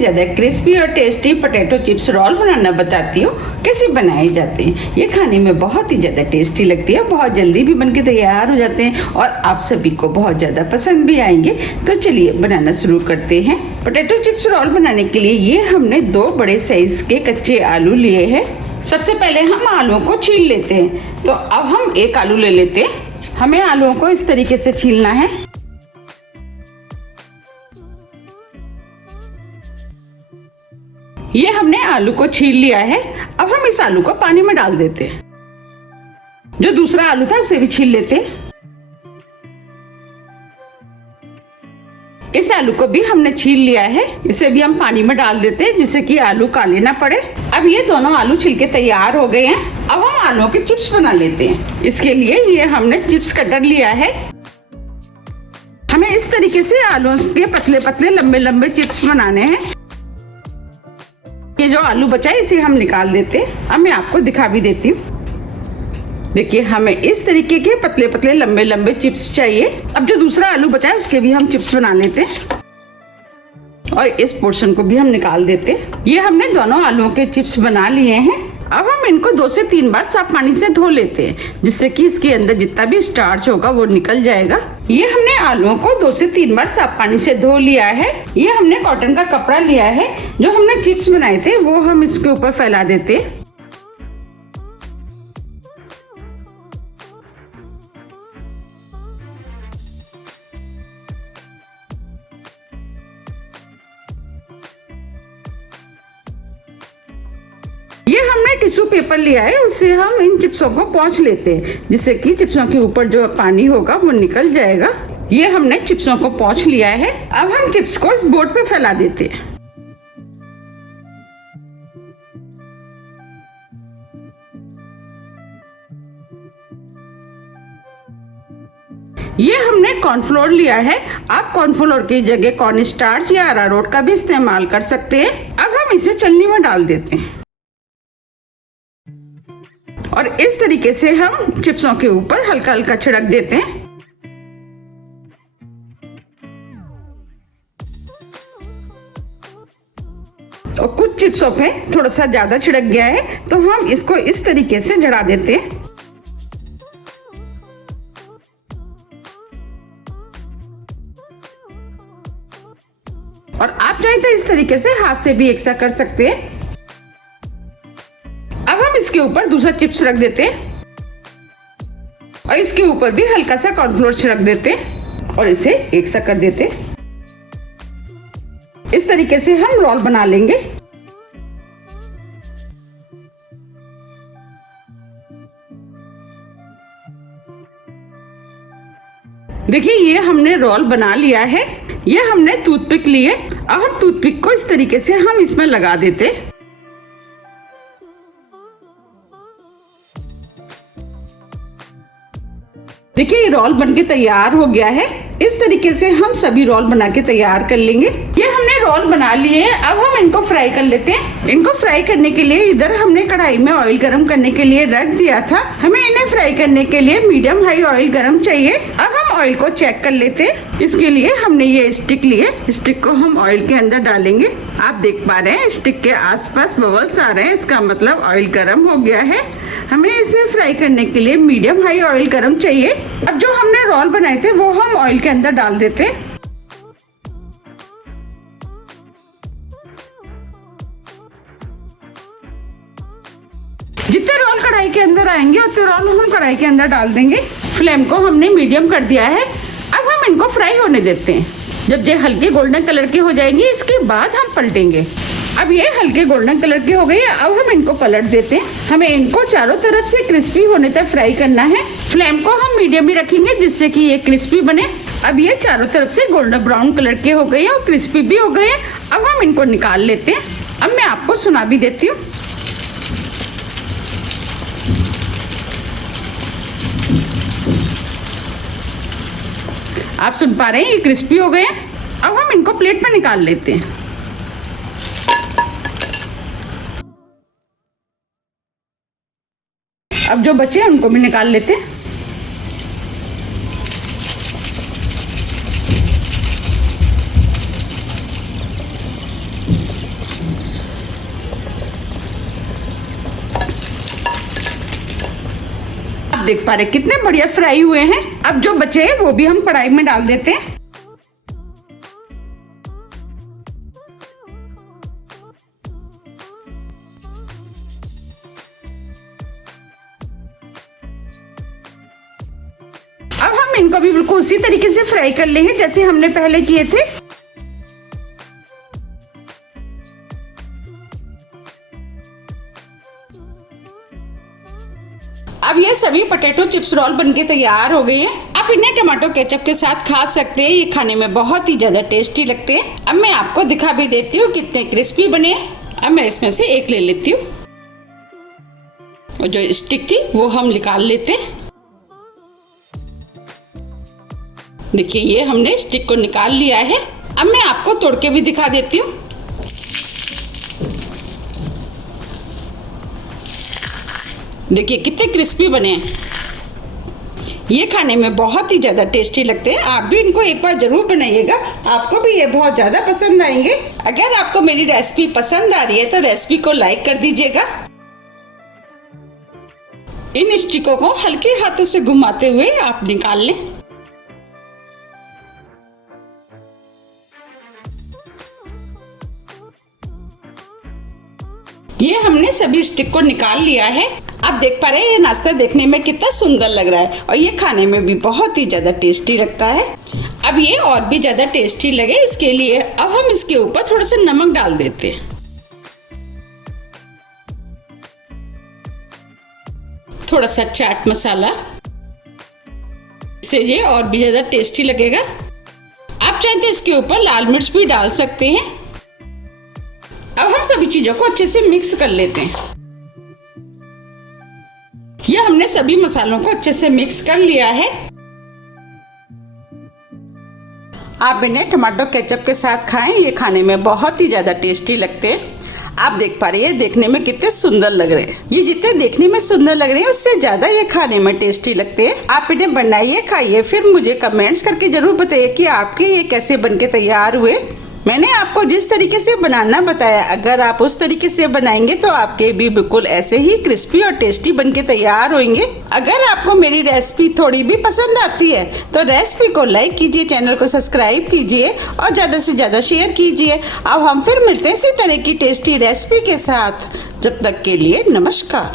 ज़्यादा क्रिस्पी और tasty potato chips role बनाना बताती हूँ कैसे बनाए जाते हैं। ये खाने में बहुत ही ज़्यादा टेस्टी लगती है, बहुत जल्दी भी बनके तैयार हो जाते हैं और आप सभी को बहुत ज़्यादा पसंद भी आएंगे। तो चलिए बनाना शुरू करते हैं। पोटैटो चिप्स रोल बनाने के लिए ये हमने 2 बड़े साइज के कच्चे आलू लिए हैं। सबसे पहले हम आलूओं को छील लेते हैं। तो अब हम 1 आलू ले लेते हैं। हमें आलूओं को इस तरीके से छीलना है। ये हमने आलू को छील लिया है। अब हम इस आलू को पानी में डाल देते हैं। जो दूसरा आलू था उसे भी छील लेते हैं। इस आलू को भी हमने छील लिया है, इसे भी हम पानी में डाल देते हैं जिससे कि आलू काले ना पड़े। अब ये दोनों आलू छिल के तैयार हो गए हैं। अब हम आलूओं के चिप्स बना लेते हैं। इसके लिए ये हमने चिप्स कटर लिया है। हमें इस तरीके से आलू के पतले पतले लंबे लंबे चिप्स बनाने हैं। ये जो आलू बचा है इसे हम निकाल देते हैं। अब मैं आपको दिखा भी देती हूँ। देखिए हमें इस तरीके के पतले पतले लंबे लंबे चिप्स चाहिए। अब जो दूसरा आलू बचा है उसके भी हम चिप्स बना लेते हैं और इस पोर्शन को भी हम निकाल देते हैं। ये हमने दोनों आलूओं के चिप्स बना लिए हैं। अब हम इनको 2 से 3 बार साफ पानी से धो लेते हैं जिससे कि इसके अंदर जितना भी स्टार्च होगा वो निकल जाएगा। ये हमने आलूओं को 2 से 3 बार साफ पानी से धो लिया है। ये हमने कॉटन का कपड़ा लिया है। जो हमने चिप्स बनाए थे वो हम इसके ऊपर फैला देते हैं। ये हमने टिश्यू पेपर लिया है, उससे हम इन चिप्सों को पोंछ लेते हैं जिससे कि चिप्सों के ऊपर जो पानी होगा वो निकल जाएगा। ये हमने चिप्सों को पोंछ लिया है। अब हम चिप्स को इस बोर्ड पे फैला देते हैं। ये हमने कॉर्नफ्लोर लिया है। आप कॉर्नफ्लोर की जगह कॉर्न स्टार्च या अरारोट का भी इस्तेमाल कर सकते हैं। अब हम इसे छलनी में डाल देते हैं और इस तरीके से हम चिप्सों के ऊपर हल्का हल्का छिड़क देते हैं। और कुछ चिप्सों पे थोड़ा सा ज्यादा छिड़क गया है तो हम इसको इस तरीके से जड़ा देते हैं। और आप चाहें तो इस तरीके से हाथ से भी ऐसा कर सकते हैं। अब हम इसके ऊपर दूसरा चिप्स रख देते हैं और इसके ऊपर भी हल्का सा कॉर्नफ्लोर छिड़क देते हैं और इसे एक सा कर देते हैं। इस तरीके से हम रोल बना लेंगे। देखिए ये हमने रोल बना लिया है। ये हमने टूथपिक लिए। अब हम टूथपिक को इस तरीके से हम इसमें लगा देते हैं। देखिए ये रोल बनके तैयार हो गया है। इस तरीके से हम सभी रोल बना के तैयार कर लेंगे। ये हमने रोल बना लिए हैं। अब हम इनको फ्राई कर लेते हैं। इनको फ्राई करने के लिए इधर हमने कढ़ाई में ऑयल गरम करने के लिए रख दिया था। हमें इन्हें फ्राई करने के लिए मीडियम हाई ऑयल गरम चाहिए। अब हम ऑयल को चेक कर लेते हैं। इसके लिए हमने ये स्टिक लिए। स्टिक को हम ऑयल के अंदर डालेंगे। आप देख पा रहे हैं स्टिक के आसपास बबल्स आ रहे हैं, इसका मतलब ऑयल गरम हो गया है। हमें इसे फ्राई करने के लिए मीडियम हाई ऑयल गरम चाहिए। अब जो हमने रोल बनाए थे वो हम ऑयल के अंदर डाल देते हैं। जितने रोल कढ़ाई के अंदर आएंगे उतने रोल हम कढ़ाई के अंदर डाल देंगे। फ्लेम को हमने मीडियम कर दिया है। अब हम इनको फ्राई होने देते हैं। जब ये हल्के गोल्डन कलर के हो जाएंगे इसके बाद हम पलटेंगे। अब ये हल्के गोल्डन कलर के हो गए। अब हम इनको पलट देते हैं। हमें इनको चारों तरफ से क्रिस्पी होने तक फ्राई करना है। फ्लेम को हम मीडियम ही रखेंगे जिससे कि ये क्रिस्पी बने। अब ये चारों तरफ से गोल्डन ब्राउन कलर के हो गए और क्रिस्पी भी हो गए। अब हम इनको निकाल लेते हैं। अब मैं आपको सुना भी देती हूँ। आप सुन पा रहे हैं ये क्रिस्पी हो गए। अब हम इनको प्लेट में निकाल लेते हैं। अब जो बचे हैं उनको भी निकाल लेते हैं। देख पा रहे कितने बढ़िया फ्राई हुए हैं। अब जो बचे हैं वो भी हम कढ़ाई में डाल देते हैं। अब हम इनको भी बिल्कुल उसी तरीके से फ्राई कर लेंगे जैसे हमने पहले किए थे। अब ये सभी पोटैटो चिप्स रोल बनके तैयार हो गए हैं। आप इन्हें टमाटो केचप के साथ खा सकते हैं। ये खाने में बहुत ही ज्यादा टेस्टी लगते हैं। अब मैं आपको दिखा भी देती हूँ कितने क्रिस्पी बने। अब मैं इसमें से एक ले लेती हूँ और जो स्टिक थी वो हम निकाल लेते हैं। देखिए ये हमने स्टिक को निकाल लिया है। अब मैं आपको तोड़ के भी दिखा देती हूँ। देखिए कितने क्रिस्पी बने हैं। ये खाने में बहुत ही ज़्यादा टेस्टी लगते हैं। आप भी इनको एक बार ज़रूर बनाइएगा, आपको भी ये बहुत ज़्यादा पसंद आएंगे। अगर आपको मेरी रेसिपी पसंद आ रही है तो रेसिपी को लाइक कर दीजिएगा। इन स्टिकों को हल्के हाथों से घुमाते हुए आप निकाल लें। ये हमने सभी स्टिक को निकाल लिया है। आप देख पा रहे हैं ये नाश्ता देखने में कितना सुंदर लग रहा है और ये खाने में भी बहुत ही ज्यादा टेस्टी लगता है। अब ये और भी ज्यादा टेस्टी लगे इसके लिए अब हम इसके ऊपर थोड़ा सा नमक डाल देते हैं, थोड़ा सा चाट मसाला, इससे ये और भी ज्यादा टेस्टी लगेगा। आप चाहते हैं इसके ऊपर लाल मिर्च भी डाल सकते हैं। अब हम सभी चीजों को अच्छे से मिक्स कर लेते हैं। ये हमने सभी मसालों को अच्छे से मिक्स कर लिया है। आप इन्हें टमाटो केचप के साथ खाएं, ये खाने में बहुत ही ज्यादा टेस्टी लगते हैं। आप देख पा रहे हैं देखने में कितने सुंदर लग रहे हैं। ये जितने देखने में सुंदर लग रहे हैं उससे ज्यादा ये खाने में टेस्टी लगते हैं। आप इन्हें बनाइए, खाइए, फिर मुझे कमेंट्स करके जरूर बताइए कि आपके ये कैसे बनके तैयार हुए। मैंने आपको जिस तरीके से बनाना बताया अगर आप उस तरीके से बनाएंगे तो आपके भी बिल्कुल ऐसे ही क्रिस्पी और टेस्टी बनके तैयार होंगे। अगर आपको मेरी रेसिपी थोड़ी भी पसंद आती है तो रेसिपी को लाइक कीजिए, चैनल को सब्सक्राइब कीजिए और ज़्यादा से ज़्यादा शेयर कीजिए। अब हम फिर मिलते हैं इसी तरह की टेस्टी रेसिपी के साथ। जब तक के लिए नमस्कार।